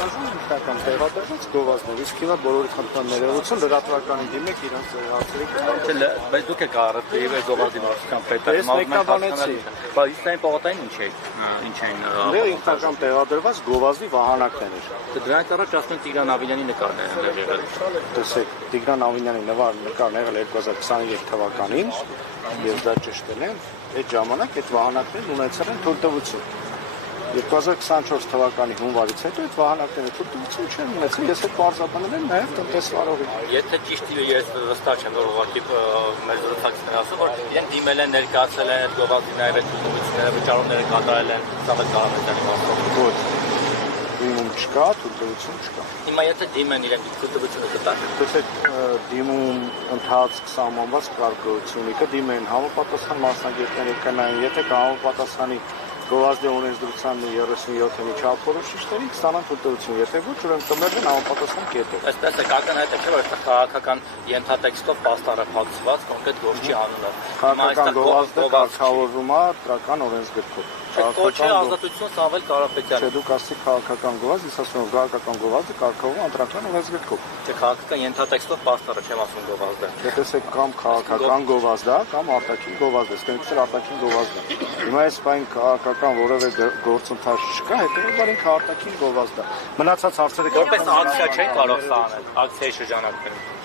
Էտաժում ինքնական տեղադրված գովազդներ, իսկ հիմա բոլորի խնդրան ներողություն լրատվականին դիմեք իրանց հարցերի կստացել։ Բայց դուք եք առել եւ գովազդի մարզական պետը։ Ես մեկնաբանեցի։ Բայց իսկ այն պողոտային ինչ էին Դե ինքնական տեղադրված գովազդի վահանակներ էր։ Դրանից առաջ ասում են Տիգրան Ավինյանի նկարներ են եղել։ Տեսեք, Տիգրան Ավինյանի նկարն եղել 2023 թվականին, ես դա ճշտել եմ, այդ ժամանակ այդ վահանակներն ունեցել են թույլտվություն։ 2024 թվականի հունվարից հետո այդ վահանակները թույլտվություն չեն ունեցել, ես այդ պարզաբանել եմ նաև տնտեսվարողին։ Եթե ճիշտ է, ես վստահ չեմ, որ ուղղակի մեր զրուցակիցներն ասում, որ իրենք դիմել են, ներկայացել են այդ գովազդիները, թույլտվությունները, վճարումները կատարել են, սա մեծ կարողությունների մասով։ Ոչ, դիմում չկա, թույլտվություն չկա։ Հիմա եթե դիմեն իրենք թույլտվությունը կտան։ Տեսեք, դիմում ընթացք սահմանված կարգ գոյություն ունի, դիմեն համապատասխան մասնագետները կնային, եթե կա համապատասխանի գովազդի օրենսդրության 37-ի չափորոշիչների ստանան թույլտվություն, եթե ոչ, ուրեմն կմերժեն համապատասխան կետով։ Այսպես է, ակնհայտ է, որ այստեղ քաղաքական ենթատեքստով պաստառը փակցված կոնկրետ գործի անունով։ Քաղաքական գովազդը կարգավորվում է դրական օրենսգրքով։ Կոչի ազատություն Սամվել Կարապետյանը։ Չէ, դուք ասացիք քաղաքական գովազդ, ես ասում եմ քաղաքական գովազդը կարգավորվում է դրական օրենսգրքով։ Չէ, քաղաքական ենթատեքստով պաստառը չեմ ասում գովազդը։ Տեսեք, կամ քաղաքական գովազդ է, կամ արտաքին գովազդ է, սկսել արտաքին գովազդ է։ Հիմա այս բան քաղաքական որևէ գործընթաց չկա, հետևաբար ինքը արտաքին գովազդ է։ Մնացած հարցերը որպես ակցիա չեն կարող սա անել, ակցիայի շրջանակներում։